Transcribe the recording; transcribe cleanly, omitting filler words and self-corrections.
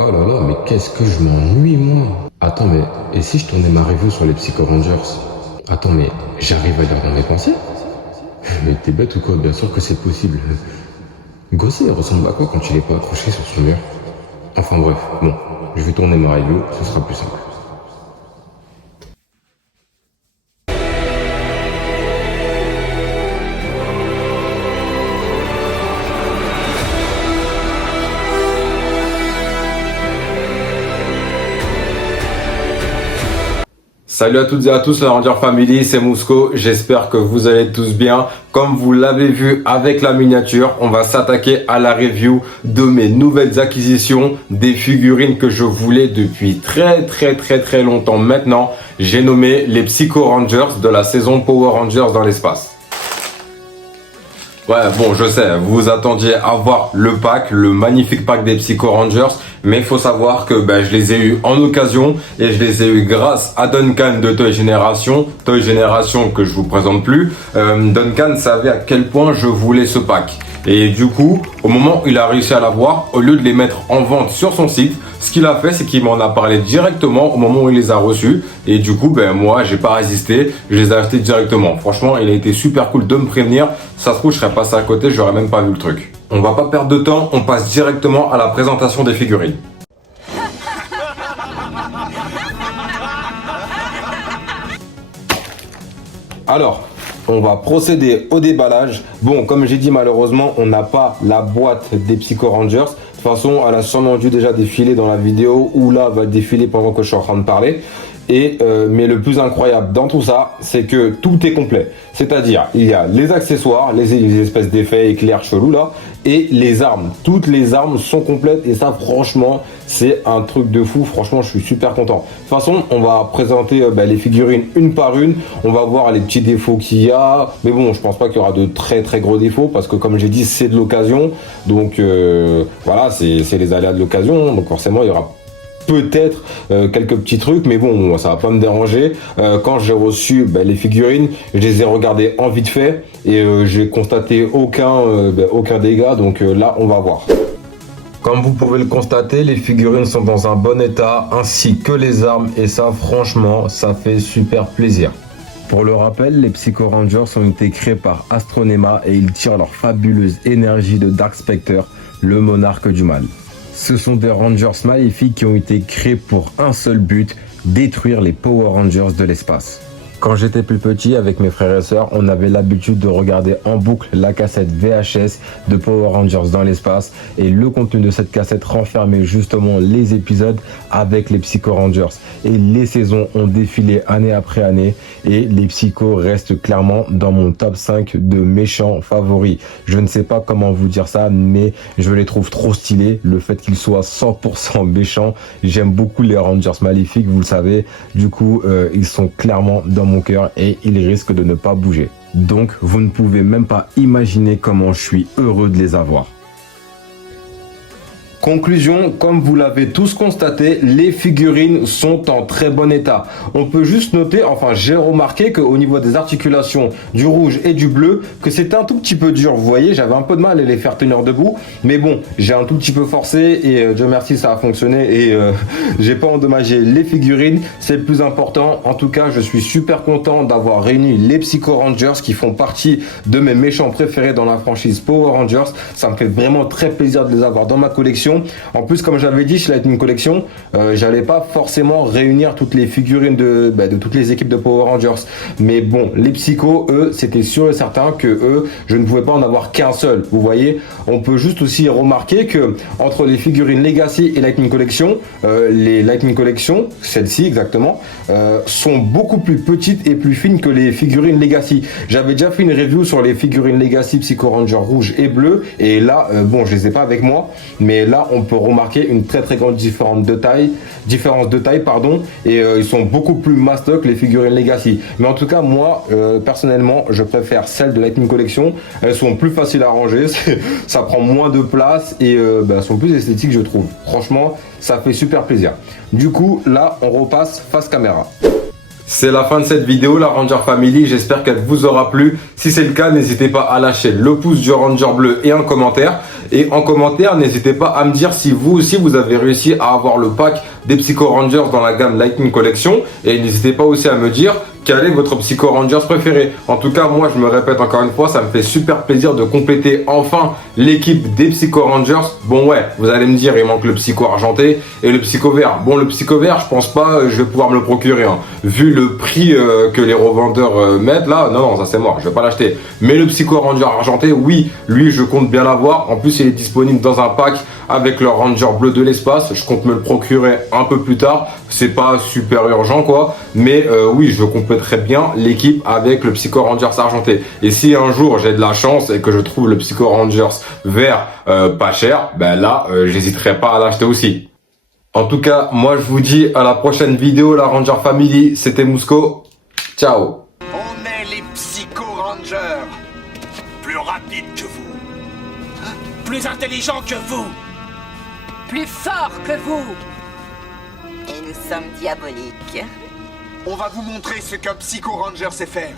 Oh là là, mais qu'est-ce que je m'ennuie, moi. Attends, mais et si je tournais ma review sur les Psycho Rangers? Attends, mais j'arrive à lire dans mes pensées? Mais t'es bête ou quoi? Bien sûr que c'est possible. Gosset, il ressemble à quoi quand il est pas accroché sur son mur? Enfin bref, bon, je vais tourner ma review, ce sera plus simple. Salut à toutes et à tous, la Ranger Family, c'est Mousco, j'espère que vous allez tous bien. Comme vous l'avez vu avec la miniature, on va s'attaquer à la review de mes nouvelles acquisitions, des figurines que je voulais depuis très longtemps maintenant. J'ai nommé les Psycho Rangers de la saison Power Rangers dans l'espace. Ouais, bon, je sais, vous vous attendiez à voir le pack, le magnifique pack des Psycho Rangers, mais il faut savoir que je les ai eu en occasion et je les ai eu grâce à Duncan de Toy Génération que je vous présente plus. Duncan savait à quel point je voulais ce pack. Et du coup, au moment où il a réussi à l'avoir, au lieu de les mettre en vente sur son site, ce qu'il a fait, c'est qu'il m'en a parlé directement au moment où il les a reçus. Et du coup, moi, j'ai pas résisté, je les ai achetés directement. Franchement, il a été super cool de me prévenir. Ça se trouve, je serais passé à côté, j'aurais même pas vu le truc. On va pas perdre de temps, on passe directement à la présentation des figurines. Alors, on va procéder au déballage. Bon, comme j'ai dit, malheureusement, on n'a pas la boîte des Psycho Rangers. De toute façon, elle a sûrement dû déjà défiler dans la vidéo ou là, va défiler pendant que je suis en train de parler. Mais le plus incroyable dans tout ça, c'est que tout est complet. C'est-à-dire, il y a les accessoires, les espèces d'effets éclairs chelous là, et les armes. Toutes les armes sont complètes et ça, franchement, c'est un truc de fou. Franchement, je suis super content. De toute façon, on va présenter les figurines une par une. On va voir les petits défauts qu'il y a. Mais bon, je pense pas qu'il y aura de très gros défauts parce que comme j'ai dit, c'est de l'occasion. Donc voilà, c'est les aléas de l'occasion. Donc forcément, il y aura peut-être quelques petits trucs, mais bon, ça va pas me déranger. Quand j'ai reçu les figurines, je les ai regardées en vite fait et j'ai constaté aucun dégât, donc là on va voir. Comme vous pouvez le constater, les figurines sont dans un bon état, ainsi que les armes, et ça franchement, ça fait super plaisir. Pour le rappel, les Psycho Rangers ont été créés par Astronema et ils tirent leur fabuleuse énergie de Dark Spectre, le monarque du mal. Ce sont des Rangers maléfiques qui ont été créés pour un seul but, détruire les Power Rangers de l'espace. Quand j'étais plus petit, avec mes frères et sœurs, on avait l'habitude de regarder en boucle la cassette VHS de Power Rangers dans l'espace et le contenu de cette cassette renfermait justement les épisodes avec les Psycho Rangers. Et les saisons ont défilé année après année et les Psycho restent clairement dans mon top 5 de méchants favoris. Je ne sais pas comment vous dire ça, mais je les trouve trop stylés. Le fait qu'ils soient 100% méchants, j'aime beaucoup les Rangers maléfiques, vous le savez. Du coup, ils sont clairement dans mon cœur et il risque de ne pas bouger. Donc vous ne pouvez même pas imaginer comment je suis heureux de les avoir. Conclusion, comme vous l'avez tous constaté, les figurines sont en très bon état. On peut juste noter, enfin j'ai remarqué qu'au niveau des articulations du rouge et du bleu, que c'était un tout petit peu dur. Vous voyez, j'avais un peu de mal à les faire tenir debout. Mais bon, j'ai un tout petit peu forcé et Dieu merci ça a fonctionné et j'ai pas endommagé les figurines. C'est le plus important. En tout cas, je suis super content d'avoir réuni les Psycho Rangers qui font partie de mes méchants préférés dans la franchise Power Rangers. Ça me fait vraiment très plaisir de les avoir dans ma collection. En plus, comme j'avais dit chez Lightning Collection, j'allais pas forcément réunir toutes les figurines de toutes les équipes de Power Rangers. Mais bon, les Psycho, eux, c'était sûr et certain que eux, je ne pouvais pas en avoir qu'un seul. Vous voyez, on peut juste aussi remarquer que entre les figurines Legacy et Lightning Collection, les Lightning Collection, celles-ci exactement, sont beaucoup plus petites et plus fines que les figurines Legacy. J'avais déjà fait une review sur les figurines Legacy Psycho Ranger rouge et bleu, et là, bon, je les ai pas avec moi, mais là, on peut remarquer une très grande différence de taille, et ils sont beaucoup plus mastoc les figurines Legacy. Mais en tout cas, moi, personnellement, je préfère celles de Lightning Collection. Elles sont plus faciles à ranger, ça prend moins de place et elles sont plus esthétiques, je trouve. Franchement, ça fait super plaisir. Du coup, là, on repasse face caméra. C'est la fin de cette vidéo, la Ranger Family. J'espère qu'elle vous aura plu. Si c'est le cas, n'hésitez pas à lâcher le pouce du Ranger bleu et un commentaire. Et en commentaire, n'hésitez pas à me dire si vous aussi vous avez réussi à avoir le pack des Psycho Rangers dans la gamme Lightning Collection. Et n'hésitez pas aussi à me dire quel est votre Psycho Rangers préféré. En tout cas, moi je me répète encore une fois, ça me fait super plaisir de compléter enfin l'équipe des Psycho Rangers. Bon ouais, vous allez me dire, il manque le Psycho Argenté et le Psycho Vert. Bon, le Psycho Vert, je pense pas je vais pouvoir me le procurer. Hein. Vu le prix que les revendeurs mettent là, non, ça c'est mort, je vais pas l'acheter. Mais le Psycho Ranger Argenté, oui, lui je compte bien l'avoir. En plus, il est disponible dans un pack avec le Ranger bleu de l'espace. Je compte me le procurer un peu plus tard. C'est pas super urgent quoi, mais oui, je compléterai bien l'équipe avec le Psycho Rangers Argenté. Et si un jour j'ai de la chance et que je trouve le Psycho Rangers vert pas cher, ben là, j'hésiterai pas à l'acheter aussi. En tout cas, moi je vous dis à la prochaine vidéo, la Ranger Family. C'était Mousco. Ciao. On est les Psycho Rangers. Plus rapides que vous. Plus intelligents que vous. Plus fort que vous. Et nous sommes diaboliques. On va vous montrer ce qu'un Psycho Ranger sait faire.